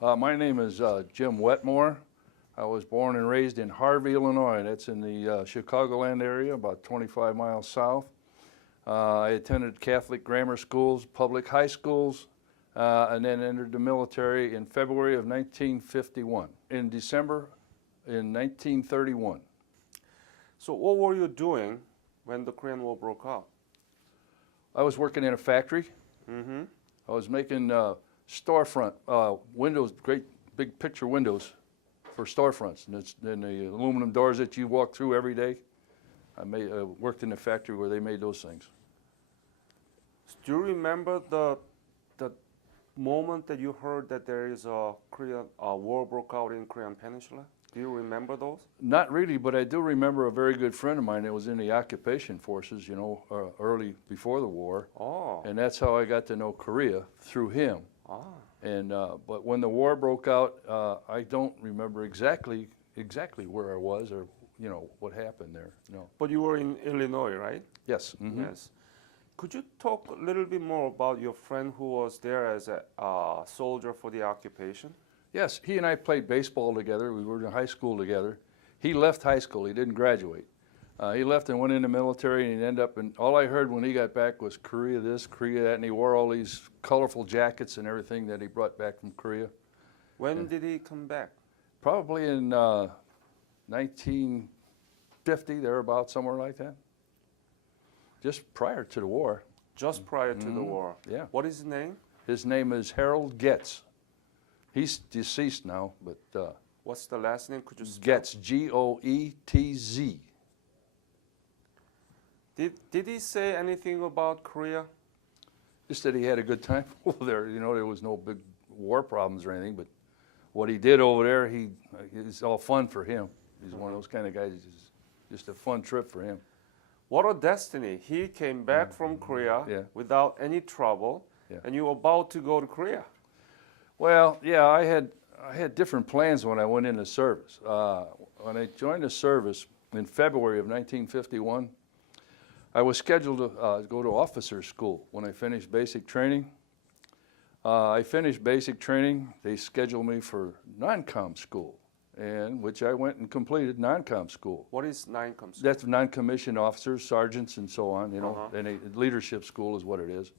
My name is Jim Wetmore. I was born and raised in Harvey, Illinois. That's in the Chicagoland area, about 25 miles south. I attended Catholic grammar schools, public high schools, and then entered the military in February of 1951. In December in 1931. So what were you doing when the Korean War broke out? I was working in a factory. Mm-hmm. I was making storefront windows, great big picture windows for storefronts, and the aluminum doors that you walk through every day. I worked in the factory where they made those things. Do you remember the moment that you heard that there is a war broke out in Korean Peninsula? Do you remember those? Not really, but I do remember a very good friend of mine that was in the occupation forces, early before the war. Oh. And that's how I got to know Korea, through him. Ah. And but when the war broke out, I don't remember exactly where I was or what happened there. No. But you were in Illinois, right? Yes. Mm-hmm. Yes. Could you talk a little bit more about your friend who was there as a soldier for the occupation? Yes, he and I played baseball together. We were in high school together. He left high school. He didn't graduate. He left and went in the military, and he ended up, and all I heard when he got back was Korea this, Korea that, and he wore all these colorful jackets and everything that he brought back from Korea. When did he come back? Probably in 1950, thereabouts, somewhere like that. Just prior to the war. Just prior to the war. Yeah. What is his name? His name is Harold Getz. He's deceased now, but What's the last name? Could you spell? Getz, G-O-E-T-Z. Did he say anything about Korea? Just that he had a good time over there. There was no big war problems or anything, but what he did over there, it's all fun for him. He's one of those kind of guys. It's just a fun trip for him. What a destiny. He came back from Korea without any trouble, and you were about to go to Korea. Well, yeah, I had different plans when I went into service. When I joined the service in February of 1951, I was scheduled to go to officer school when I finished basic training. I finished basic training. They scheduled me for non-com school, which I went and completed non-com school. What is non-com school? That's non-commissioned officers, sergeants, and so on. And leadership school is what it is.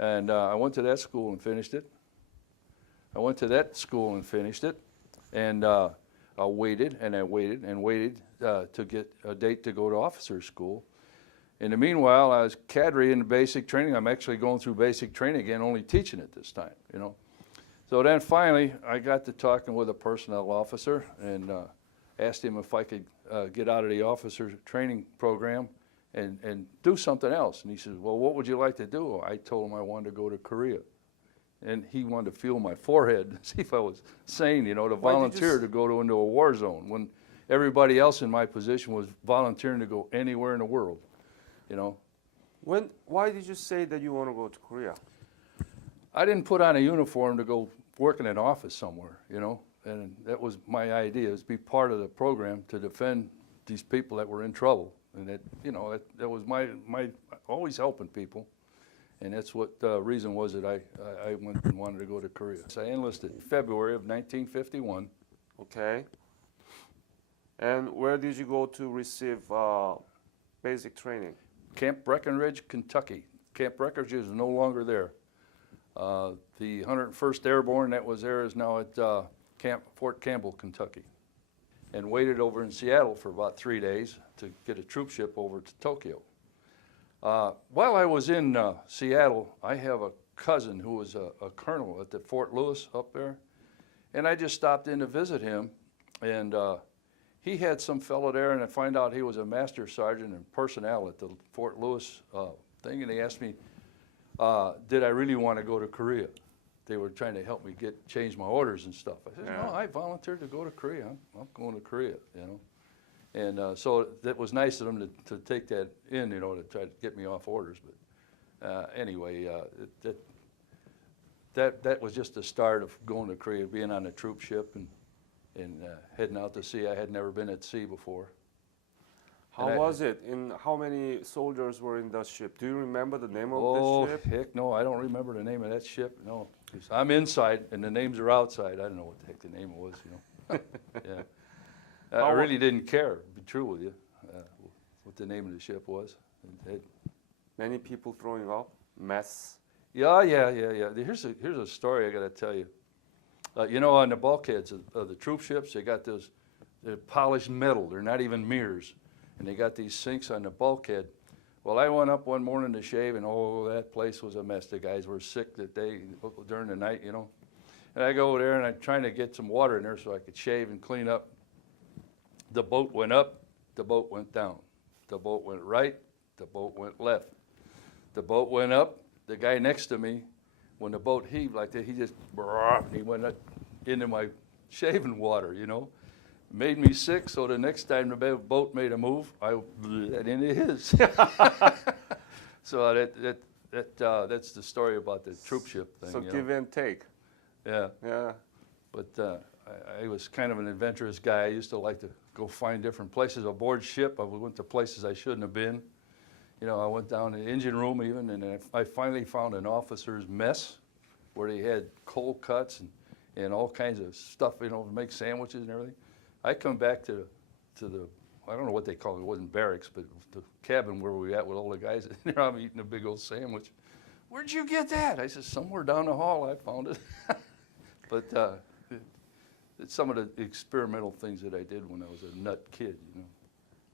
And I went to that school and finished it. I went to that school and finished it, and I waited and I waited and waited to get a date to go to officer school. In the meanwhile, I was cadre in basic training. I'm actually going through basic training again, only teaching it this time, So then finally, I got to talking with a personnel officer and asked him if I could get out of the officer training program and do something else. And he said, well, what would you like to do? I told him I wanted to go to Korea. And he wanted to feel my forehead, see if I was sane, to volunteer to go into a war zone when everybody else in my position was volunteering to go anywhere in the world, Why did you say that you want to go to Korea? I didn't put on a uniform to go work in an office somewhere, and that was my idea, is be part of the program to defend these people that were in trouble. And that was my always helping people. And that's what the reason was that I went and wanted to go to Korea. So I enlisted in February of 1951. Okay. And where did you go to receive basic training? Camp Breckenridge, Kentucky. Camp Breckenridge is no longer there. The 101st Airborne that was there is now at Fort Campbell, Kentucky. And waited over in Seattle for about 3 days to get a troop ship over to Tokyo. While I was in Seattle, I have a cousin who was a colonel at the Fort Lewis up there, and I just stopped in to visit him, and he had some fellow there, and I find out he was a master sergeant in personnel at the Fort Lewis thing, and he asked me, did I really want to go to Korea? They were trying to help me change my orders and stuff. I said, no, I volunteered to go to Korea. I'm going to Korea, And so that was nice of them to take that in, to try to get me off orders. But anyway, that was just the start of going to Korea, being on a troop ship and heading out to sea. I had never been at sea before. How was it? How many soldiers were in the ship? Do you remember the name of the ship? Oh, heck no, I don't remember the name of that ship, no. 'Cause I'm inside and the names are outside. I don't know what the heck the name was, you know. Yeah. I really didn't care, to be true with you, what the name of the ship was. Many people throwing up, mess. Yeah. Here's a story I got to tell you. You know, on the bulkheads of the troop ships, they got they're polished metal. They're not even mirrors, and they got these sinks on the bulkhead. Well, I went up one morning to shave, and oh, that place was a mess. The guys were sick that day during the night, you know. And I go over there, and I'm trying to get some water in there so I could shave and clean up. The boat went up, the boat went down. The boat went right, the boat went left. The boat went up. The guy next to me, when the boat heaved like that, he just, he went up into my shaving water, you know. Made me sick, so the next time the boat made a move, I went into his. So that's the story about the troop ship thing. So you give know? and take. Yeah. Yeah. But I was kind of an adventurous guy. I used to like to go find different places aboard ship. I went to places I shouldn't have been. You know, I went down to the engine room even, and I finally found an officer's mess where they had cold cuts and all kinds of stuff, you know, to make sandwiches and everything. I come back to the I don't know what they call it. It wasn't barracks, but the cabin where we were at with all the guys. And there I'm eating a big old sandwich. Where'd you get that? I said, somewhere down the hall I found it. But it's some of the experimental things that I did when I was a nut kid, you know.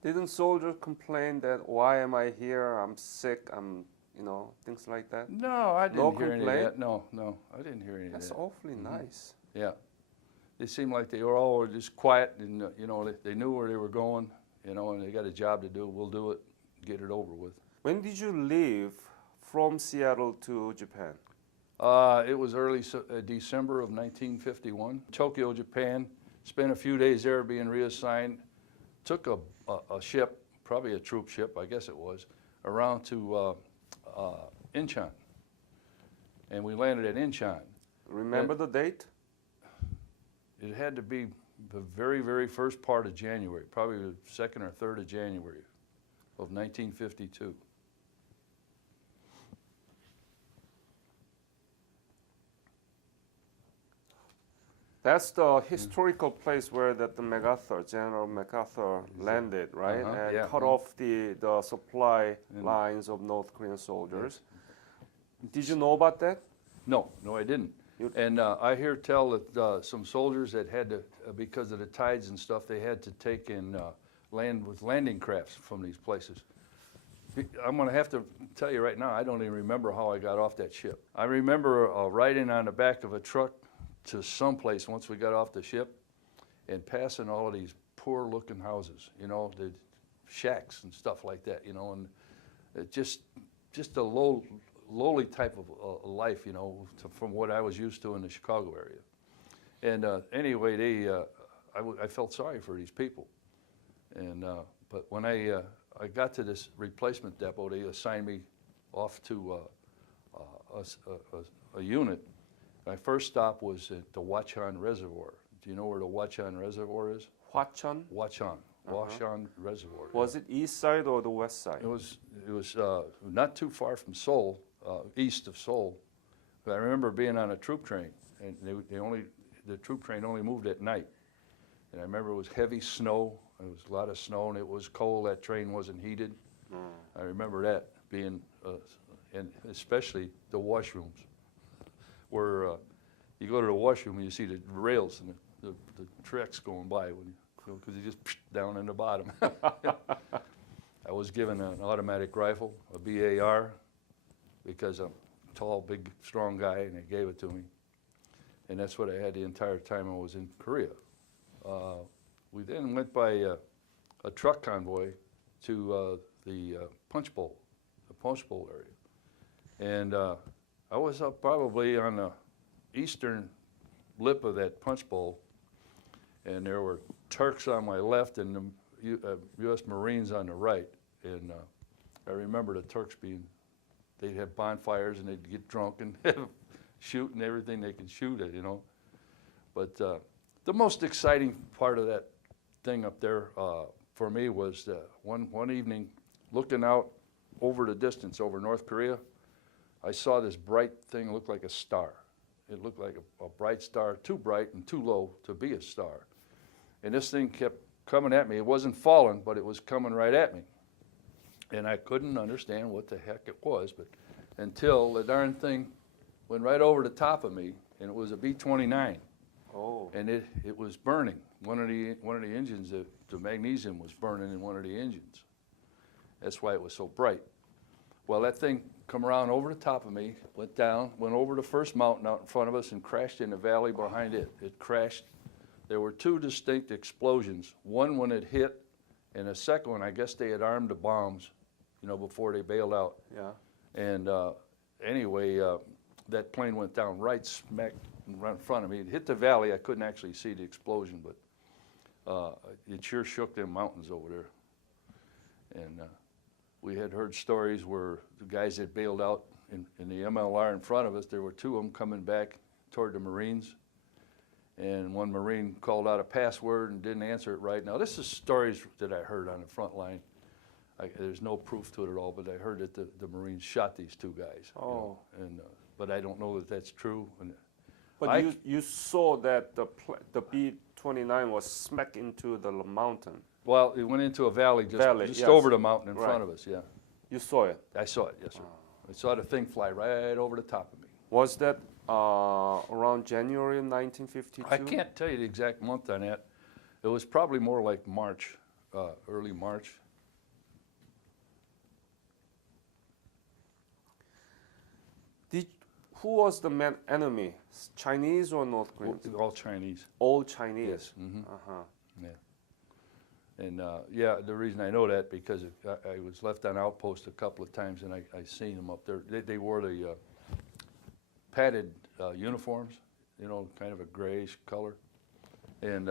Didn't soldiers complain that why am I here? I'm sick. I'm, you know, things like that. No, I didn't No hear any of complaint? that. No, I didn't hear any That's of that. awfully nice. Yeah, they seemed like they were all just quiet, and you know, they knew where they were going, you know, and they got a job to do. We'll do it, get it over with. When did you leave from Seattle to Japan? It was early December of 1951. Tokyo, Japan. Spent a few days there being reassigned. Took a ship, probably a troop ship, I guess it was, around to Incheon. And we landed at Incheon. Remember the date? It had to be the very, very first part of January, probably the 2nd or 3rd of January of 1952. That's the historical place where the MacArthur, General MacArthur landed, right? And yeah. cut off the supply lines of North Korean soldiers. Did you know about that? No, I didn't. And I hear tell that some soldiers that had to, because of the tides and stuff, they had to take and land with landing crafts from these places. I'm going to have to tell you right now, I don't even remember how I got off that ship. I remember riding on the back of a truck to someplace once we got off the ship and passing all of these poor looking houses, you know, the shacks and stuff like that, you know, and it just a lowly type of life, you know, from what I was used to in the Chicago area. And anyway, I felt sorry for these people. And but when I got to this replacement depot, they assigned me off to a unit. My first stop was at the Wachon Reservoir. Do you know where the Wachon Reservoir is? Hwacheon? Wachon. Wachon Reservoir. Was it east side or the west side? It was not too far from Seoul, east of Seoul. But I remember being on a troop train, and the troop train only moved at night. And I remember it was heavy snow. It was a lot of snow, and it was cold. That train wasn't heated. I remember that being, and especially the washrooms, where you go to the washroom and you see the rails and the tracks going by when because you just down in the bottom. I was given an automatic rifle, a BAR, because I'm a tall, big, strong guy, and they gave it to me. And that's what I had the entire time I was in Korea. We then went by a truck convoy to the Punch Bowl area. And I was up probably on the eastern lip of that Punch Bowl, and there were Turks on my left and the U.S. Marines on the right. And I remember the Turks they'd have bonfires and they'd get drunk and shoot and everything they could shoot at, you know. But the most exciting part of that thing up there for me was one evening, looking out over the distance over North Korea, I saw this bright thing look like a star. it looked like a bright star, too bright and too low to be a star. And this thing kept coming at me. It wasn't falling, but it was coming right at me. And I couldn't understand what the heck it was, but until the darn thing went right over the top of me, and it was a B-29. Oh. And it was burning. One of the engines, the magnesium was burning in one of the engines. That's why it was so bright. Well, that thing come around over the top of me, went down, went over the first mountain out in front of us, and crashed in the valley behind it. It crashed. There were two distinct explosions. One when it hit, and the second one, I guess they had armed the bombs, you know, before they bailed out. Yeah. And anyway, that plane went down right smack right in front of me. It hit the valley. I couldn't actually see the explosion, but it sure shook them mountains over there. And we had heard stories where the guys that bailed out in the MLR in front of us, there were two of them coming back toward the Marines. And one Marine called out a password and didn't answer it right. Now, this is stories that I heard on the front line. There's no proof to it at all, but I heard that the Marines shot these two guys. Oh. You know, and, but I don't know that that's true. And But you saw that the B-29 was smack into the mountain. well, it went into a valley just Yes. over the mountain in Right. front of us, yeah. You saw it. I saw it, yes, sir. I saw the thing fly right over the top of me. Was that around January 1952? I can't tell you the exact month on that. It was probably more like March, early March. Who was the enemy? Chinese or North Koreans? All Chinese, All Chinese. yes. Uh-huh. Yeah. And yeah, the reason I know that because I was left on outpost a couple of times and I seen them up there. They wore the padded uniforms, you know, kind of a grayish color. And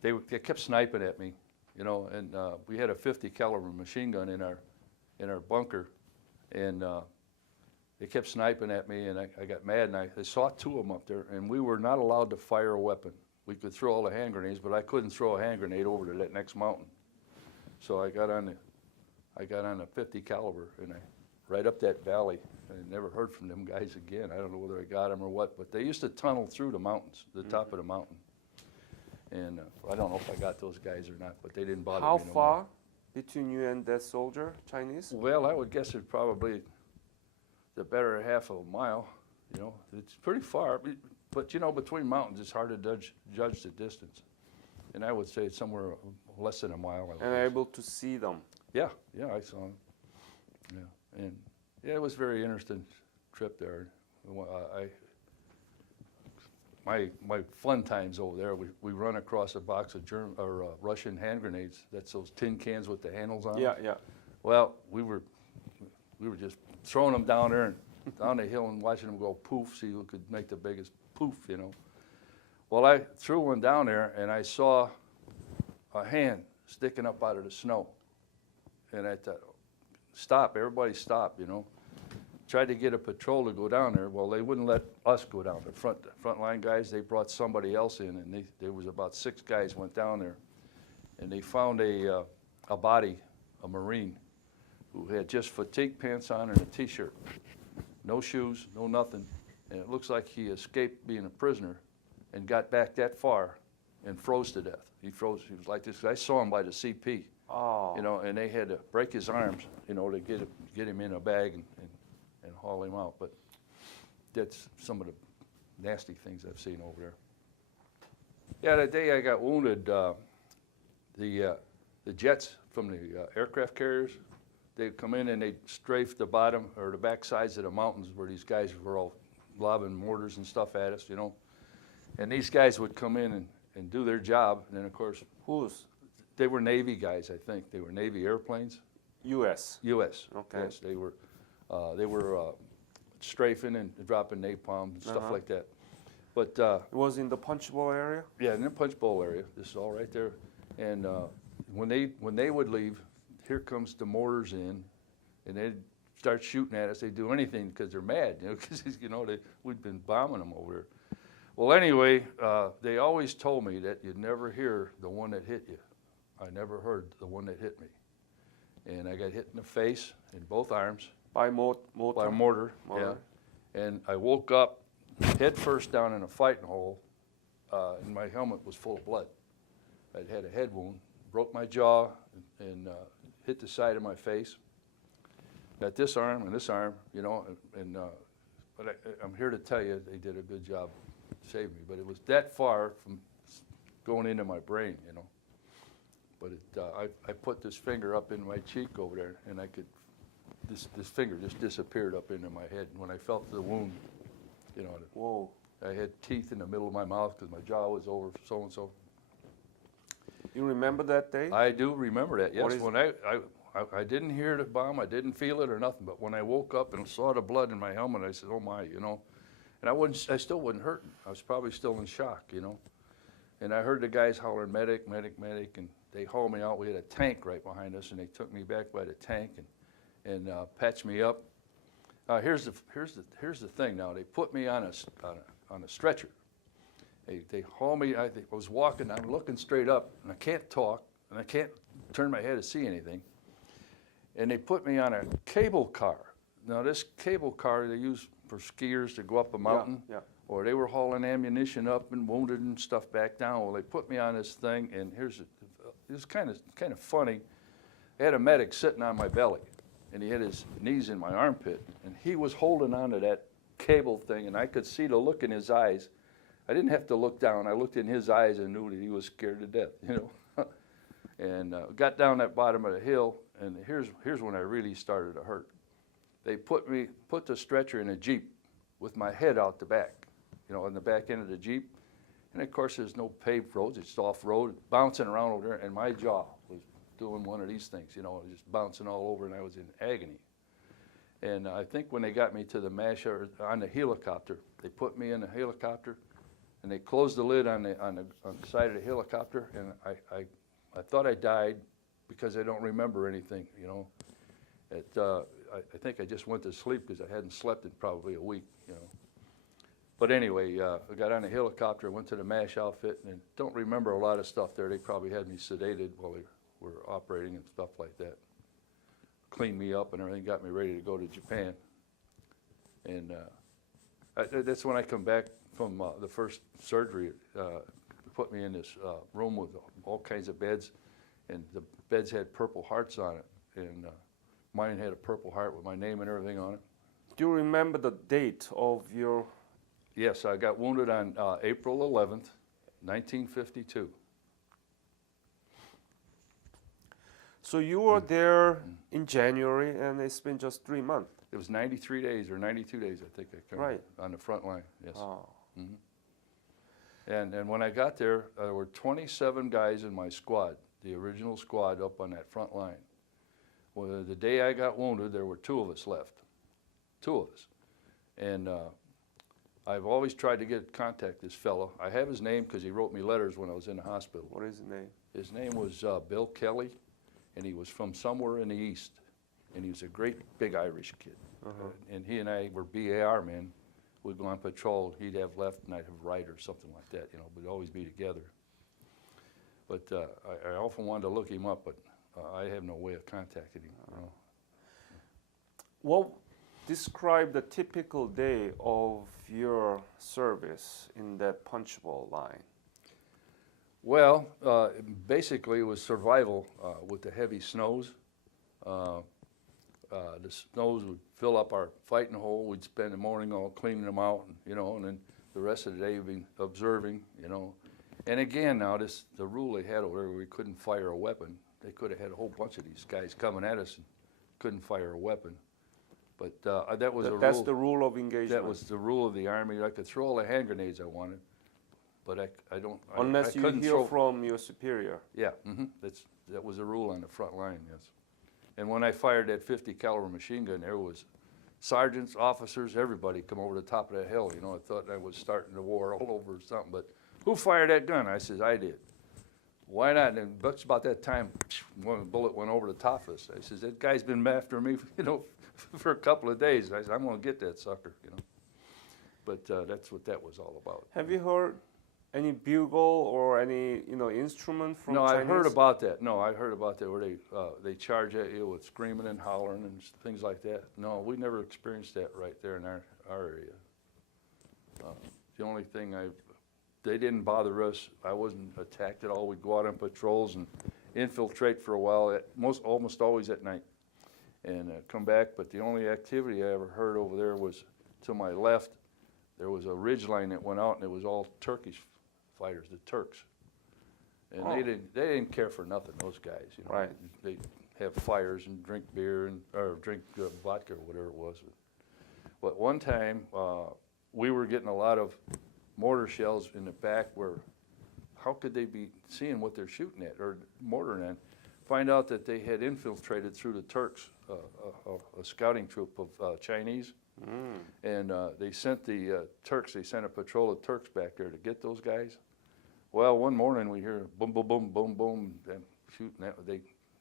they kept sniping at me, you know, and we had a 50 caliber machine gun in our bunker. And they kept sniping at me, and I got mad, and I saw two of them up there, and we were not allowed to fire a weapon. We could throw all the hand grenades, but I couldn't throw a hand grenade over to that next mountain. So I got on the 50 caliber, and I right up that valley. I never heard from them guys again. I don't know whether I got them or what, but they used to tunnel through the mountains, the top of the mountain. And I don't know if I got those guys or not, but they didn't bother How me no far more. between you and that soldier, Chinese? Well, I would guess it's probably the better half of a mile. You know, it's pretty far. But you know, between mountains, it's hard to judge the distance. And I would say it's somewhere less than a mile. I would And guess. able to see them. Yeah, I saw them. Yeah, and yeah, it was a very interesting trip there. My fun times over there, we run across a box of Russian hand grenades. That's those tin cans with the handles on them. Yeah, yeah. Well, we were just throwing them down there and down the hill and watching them go poof, see who could make the biggest poof, you know. Well, I threw one down there and I saw a hand sticking up out of the snow. And I thought, stop, everybody stop, you know. Tried to get a patrol to go down there. Well, they wouldn't let us go down. The front line guys, they brought somebody else in, and there was about 6 guys went down there. And they found a body, a Marine, who had just fatigue pants on and a T-shirt. No shoes, no nothing. And it looks like he escaped being a prisoner and got back that far and froze to death. He froze, he was like this. I saw him by the CP, Oh. you know, and they had to break his arms, you know, to get him in a bag and haul him out. But that's some of the nasty things I've seen over there. Yeah, that day I got wounded, the jets from the aircraft carriers, they'd come in and they'd strafe the bottom or the back sides of the mountains where these guys were all lobbing mortars and stuff at us, you know. And these guys would come in and do their job. And then, of course, Whose? they were Navy guys, I think. They were Navy airplanes. U.S. U.S. Okay. Yes, they were strafing and dropping napalm and stuff like that. But It was in the Punch Bowl area? yeah, in the Punch Bowl area. This is all right there. And when they would leave, here comes the mortars in, and they'd start shooting at us. They'd do anything because they're mad, you know, because you know we'd been bombing them over there. Well, anyway, they always told me that you'd never hear the one that hit you. I never heard the one that hit me, and I got hit in the face in both arms By mortar? by a mortar. Yeah, and I woke up head first down in a fighting hole, and my helmet was full of blood. I'd had a head wound, broke my jaw, and hit the side of my face. Got this arm and this arm, you know, but I'm here to tell you they did a good job saving me. But it was that far from going into my brain, you know. But I put this finger up in my cheek over there, and I could, this finger just disappeared up into my head. And when I felt the wound, you know, Whoa. I had teeth in the middle of my mouth because my jaw was over so-and-so. You remember that day? I do remember that, What yes. is- When I didn't hear the bomb, I didn't feel it or nothing, but when I woke up and saw the blood in my helmet, I said, oh my, you know. And I still wasn't hurting. I was probably still in shock, you know. And I heard the guys hollering, medic, medic, medic, and they hauled me out. We had a tank right behind us, and they took me back by the tank and patched me up. Here's the thing now. They put me on a stretcher. They hauled me. I was walking. I'm looking straight up, and I can't talk, and I can't turn my head to see anything. And they put me on a cable car. Now this cable car they use for skiers to go up a mountain, Yeah. or they were hauling ammunition up and wounded and stuff back down. Well, they put me on this thing, and it was kind of funny. I had a medic sitting on my belly, and he had his knees in my armpit, and he was holding onto that cable thing, and I could see the look in his eyes. I didn't have to look down. I looked in his eyes and knew that he was scared to death, you know. And got down that bottom of the hill, and here's when I really started to hurt. They put the stretcher in a Jeep with my head out the back, you know, on the back end of the Jeep. And of course, there's no paved roads, it's off-road, bouncing around over there, and my jaw was doing one of these things, you know, just bouncing all over, and I was in agony. And I think when they got me to the MASH on the helicopter, they put me in the helicopter, and they closed the lid on the side of the helicopter, and I thought I died because I don't remember anything, you know. I think I just went to sleep because I hadn't slept in probably a week, you know. But anyway, I got on a helicopter, went to the MASH outfit, and don't remember a lot of stuff there. They probably had me sedated while they were operating and stuff like that. Cleaned me up and everything, got me ready to go to Japan. And that's when I come back from the first surgery. Put me in this room with all kinds of beds, and the beds had Purple Hearts on it, and mine had a Purple Heart with my name and everything on it. Do you remember the date of your... Yes, I got wounded on April 11th, 1952. So you were there in January, and it's been just 3 months. It was 93 days or 92 days, I think I came Right. on the front line, yes. Oh. And when I got there were 27 guys in my squad, the original squad up on that front line. Well, the day I got wounded, there were 2 of us left, 2 of us. And I've always tried to get contact this fellow. I have his name because he wrote me letters when I was in the hospital. What is his name? His name was Bill Kelly, and he was from somewhere in the East. And he was a great big Irish kid. And he and I were BAR men. We'd go on patrol. He'd have left, and I'd have right or something like that. You know, we'd always be together. But I often wanted to look him up, but I have no way of contacting him. You know? Well, describe the typical day of your service in that punchable line. Well, basically it was survival with the heavy snows. The snows would fill up our fighting hole. We'd spend the morning all cleaning them out, and, you know, and then the rest of the day we'd be observing, you know. And again, now the rule they had over there, we couldn't fire a weapon. They could have had a whole bunch of these guys coming at us and couldn't fire a weapon. But that was a rule. That's the rule of engagement. That was the rule of the Army. I could throw all the hand grenades I wanted, but I don't. Unless I you couldn't hear throw, from your superior. Yeah, that was a rule on the front line, yes. And when I fired that 50 caliber machine gun, there was sergeants, officers, everybody come over the top of that hill. You know, I thought I was starting the war all over or something. But who fired that gun? I says, I did. Why not? And that's about that time, one bullet went over the top of us. I says, that guy's been after me, you know, for a couple of days. I said, I'm going to get that sucker, you know. But that's what that was all about. Have you heard any bugle or any, you know, instrument from No, Chinese? I heard about that. No, I heard about that where they charge at you with screaming and hollering and things like that. No, we never experienced that right there in our area. The only thing they didn't bother us. I wasn't attacked at all. We'd go out on patrols and infiltrate for a while, almost always at night, and come back. But the only activity I ever heard over there was to my left. There was a ridge line that went out, and it was all Turkish fighters, the Turks. And Oh. they didn't care for nothing, those guys. You know, Right. They have fires and drink beer or drink vodka or whatever it was. But one time we were getting a lot of mortar shells in the back. Where how could they be seeing what they're shooting at or mortaring at? Find out that they had infiltrated through the Turks, a scouting troop of Chinese. And they sent the Turks, they sent a patrol of Turks back there to get those guys. Well, one morning we hear boom, boom, boom, boom, boom, and shooting that. A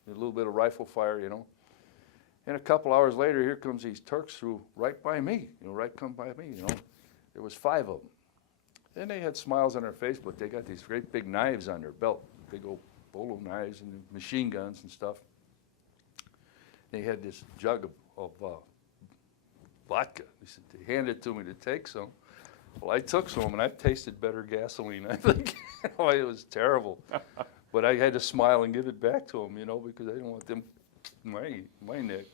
little bit of rifle fire, you know. And a couple hours later, here comes these Turks through right by me, come by me, you know. There was 5 of them. And they had smiles on their face, but they got these great big knives on their belt, big old bolo knives and machine guns and stuff. They had this jug of vodka. They handed it to me to take some. Well, I took some, and I've tasted better gasoline, I think. Oh, it was terrible. But I had to smile and give it back to them, because I didn't want them my neck,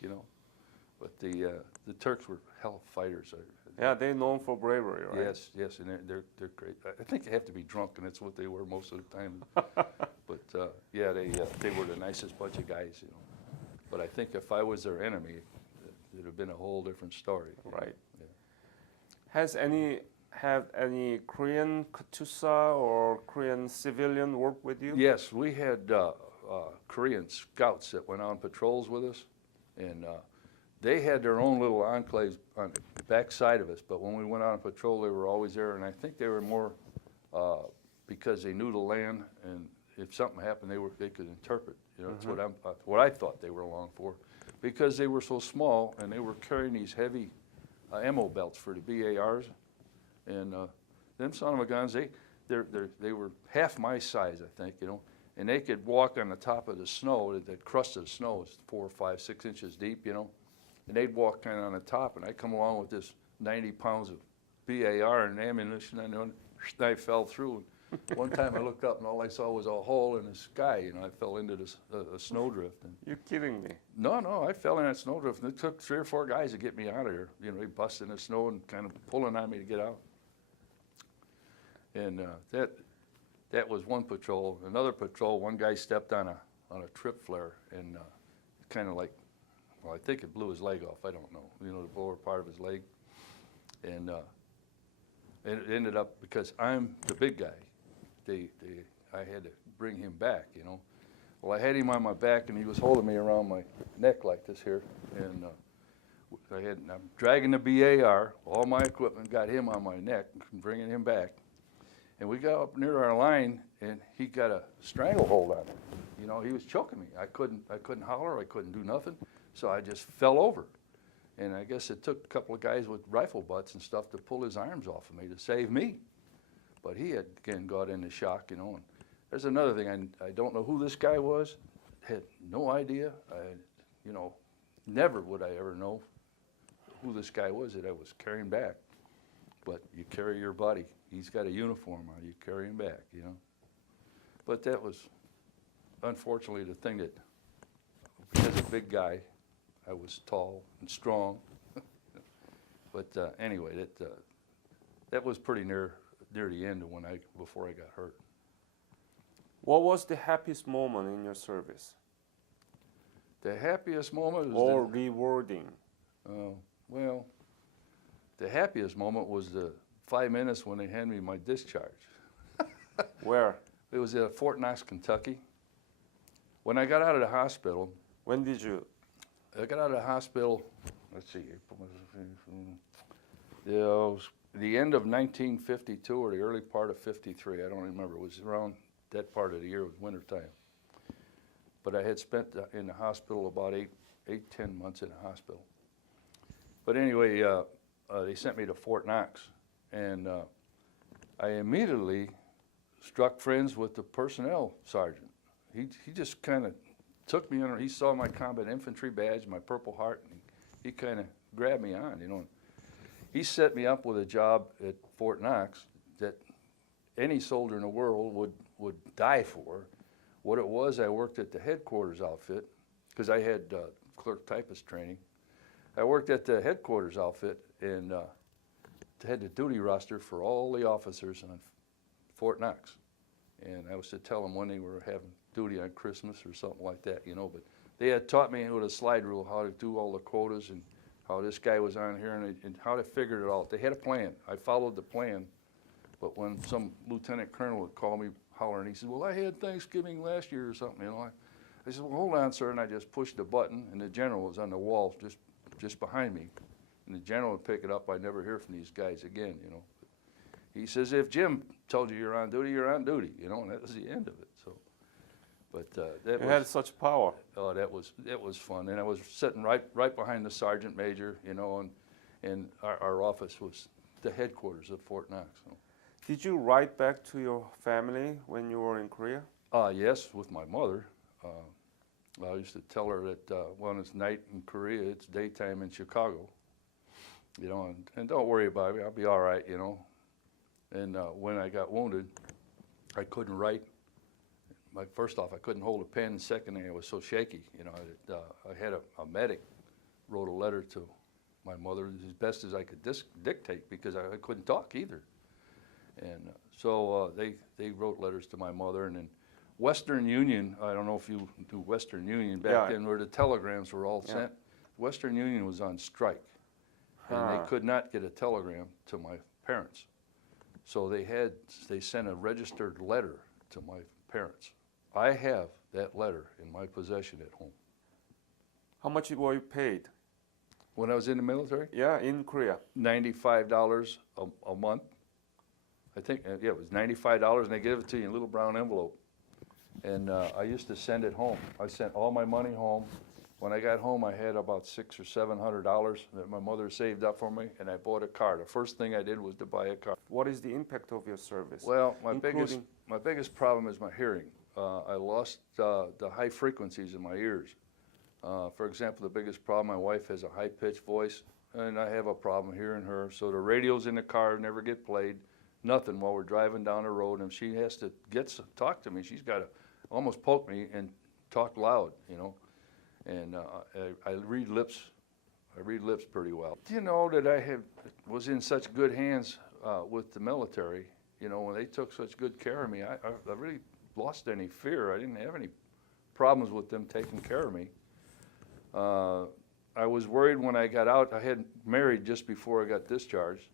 But the Turks were hell of fighters. Yeah, they're known for bravery, right? Yes, and they're great. I think they have to be drunk, and that's what they were most of the time. But yeah, they were the nicest bunch of guys, But I think if I was their enemy, it'd have been a whole different story. Right. Yeah. Have any Korean Katyusha or Korean civilian work with you? Yes, we had Korean scouts that went on patrols with us, and they had their own little enclaves on the back side of us, but when we went on patrol, they were always there, and I think they were more because they knew the land, and if something happened, they could interpret. That's what I thought they were along for, because they were so small, and they were carrying these heavy ammo belts for the BARs, and them son of a guns, they were half my size, I think, and they could walk on the top of the snow. That crust of the snow is 4, 5, 6 inches deep, and they'd walk kind of on the top, and I'd come along with this 90 pounds of BAR and ammunition, and I fell through. And one time I looked up, and all I saw was a hole in the sky. I fell into this snowdrift. And You're kidding me. no, I fell in that snowdrift, and it took 3 or 4 guys to get me out of there. They busted in the snow and kind of pulling on me to get out. And that was one patrol. Another patrol, one guy stepped on a trip flare and kind of like, well, I think it blew his leg off. I don't know. The lower part of his leg. And it ended up, because I'm the big guy, I had to bring him back, Well, I had him on my back, and he was holding me around my neck like this here. And I'm dragging the BAR, all my equipment, got him on my neck, bringing him back. And we got up near our line, and he got a stranglehold on it. He was choking me. I couldn't holler. I couldn't do nothing. So I just fell over. And I guess it took a couple of guys with rifle butts and stuff to pull his arms off of me to save me. But he had, again, got into shock, And there's another thing. I don't know who this guy was. Had no idea. Never would I ever know who this guy was that I was carrying back. But you carry your buddy. He's got a uniform on. You carry him back, But that was, unfortunately, the thing that, as a big guy, I was tall and strong. But anyway, that was pretty near the end of before I got hurt. What was the happiest moment in your service? The happiest moment was Or rewarding? Well, the happiest moment was the 5 minutes when they handed me my discharge. Where? It was at Fort Knox, Kentucky. When I got out of the hospital. When did you? I got out of the hospital, let's see, it was the end of 1952 or the early part of 53. I don't remember. It was around that part of the year. It was wintertime. But I had spent in the hospital about 10 months in the hospital. But anyway, they sent me to Fort Knox, and I immediately struck friends with the personnel sergeant. He just kind of took me under. He saw my combat infantry badge, my Purple Heart, and he kind of grabbed me on, he set me up with a job at Fort Knox that any soldier in the world would die for. What it was, I worked at the headquarters outfit, because I had clerk typist training. I worked at the headquarters outfit and had the duty roster for all the officers on Fort Knox. And I was to tell them when they were having duty on Christmas or something like that, you know. But they had taught me with a slide rule how to do all the quotas and how this guy was on here and how to figure it out. They had a plan. I followed the plan. But when some lieutenant colonel would call me hollering, he said, well, I had Thanksgiving last year or something, you know. I said, well, hold on, sir, and I just pushed the button, and the general was on the wall just behind me. And the general would pick it up. I'd never hear from these guys again, you know. He says, if Jim told you you're on duty, you're on duty, you know, and that was the end of it. So, but that You had such power. oh, that was fun. And I was sitting right behind the sergeant major, you know, and our office was the headquarters of Fort Knox. So. Did you write back to your family when you were in Korea? Yes, with my mother. I used to tell her that when it's night in Korea, it's daytime in Chicago. You know, and don't worry about me, I'll be all right, you know. And when I got wounded, I couldn't write. First off, I couldn't hold a pen. Secondly, I was so shaky. You know, I had a medic wrote a letter to my mother as best as I could dictate because I couldn't talk either. And so they wrote letters to my mother, and then Western Union, I don't know if you knew Western Union back then, where the telegrams were all sent. Western Union was on strike, and they could not get a telegram to my parents. So they sent a registered letter to my parents. I have that letter in my possession at home. How much were you paid? When I was in the military? Yeah, in Korea. $95 a month. I think, yeah, it was $95, and they gave it to you in a little brown envelope. And I used to send it home. I sent all my money home. When I got home, I had about $600 or $700 that my mother saved up for me, and I bought a car. The first thing I did was to buy a car. What is the impact of your service? Well, my biggest problem is my hearing. I lost the high frequencies in my ears. For example, the biggest problem, my wife has a high-pitched voice, and I have a problem hearing her. So the radios in the car never get played, nothing while we're driving down the road. And if she has to talk to me, she's got to almost poke me and talk loud, you know. And I read lips. I read lips pretty well. You know that I was in such good hands with the military. You know, when they took such good care of me, I really lost any fear. I didn't have any problems with them taking care of me. I was worried when I got out. I had married just before I got discharged,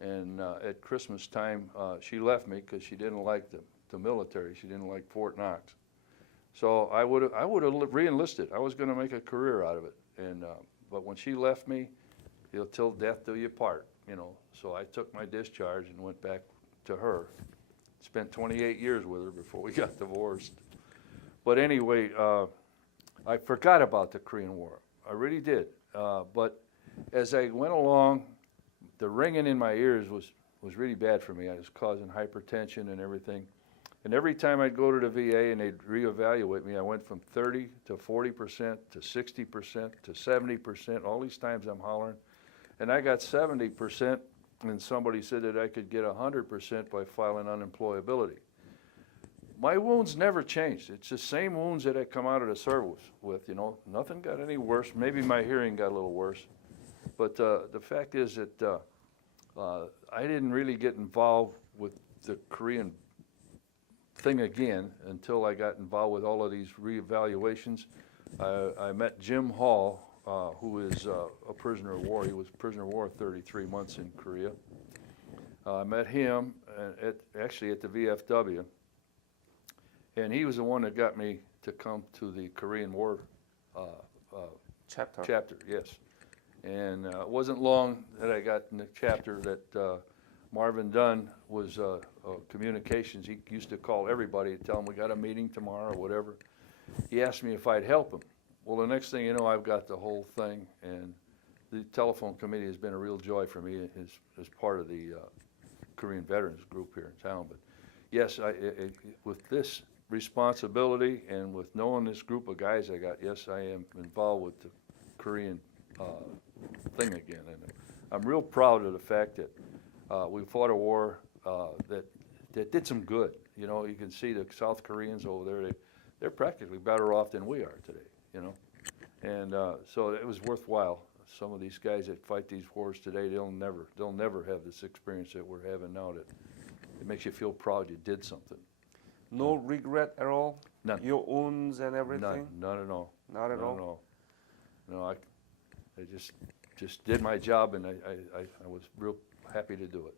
and at Christmas time, she left me because she didn't like the military. She didn't like Fort Knox. So I would have re-enlisted. I was going to make a career out of it, and but when she left me, you know, till death do you part, you know. So I took my discharge and went back to her. Spent 28 years with her before we got divorced. But anyway, I forgot about the Korean War. I really did. But as I went along, the ringing in my ears was really bad for me. I was causing hypertension and everything. And every time I'd go to the VA and they'd reevaluate me, I went from 30 to 40% to 60% to 70%. All these times I'm hollering. And I got 70%, and somebody said that I could get 100% by filing unemployability. My wounds never changed. It's the same wounds that I come out of the service with, you know. Nothing got any worse. Maybe my hearing got a little worse. But the fact is that I didn't really get involved with the Korean thing again until I got involved with all of these reevaluations. I met Jim Hall, who is a prisoner of war. He was a prisoner of war 33 months in Korea. I met him actually at the VFW. And he was the one that got me to come to the Korean War chapter, yes. And it wasn't long that I got in the chapter that Marvin Dunn was communications. He used to call everybody to tell them we got a meeting tomorrow or whatever. He asked me if I'd help him. Well, the next thing you know, I've got the whole thing, and the telephone committee has been a real joy for me as part of the Korean Veterans group here in town. But yes, with this responsibility and with knowing this group of guys I got, yes, I am involved with the Korean thing again. And I'm real proud of the fact that we fought a war that did some good. You know, you can see the South Koreans over there, they're practically better off than we are today, you know. And so it was worthwhile. Some of these guys that fight these wars today, they'll never have this experience that we're having now. That it makes you feel proud you did something. No regret at all? None. Your wounds and everything? None at all. Not at None all? at all. No, I just did my job, and I was real happy to do it.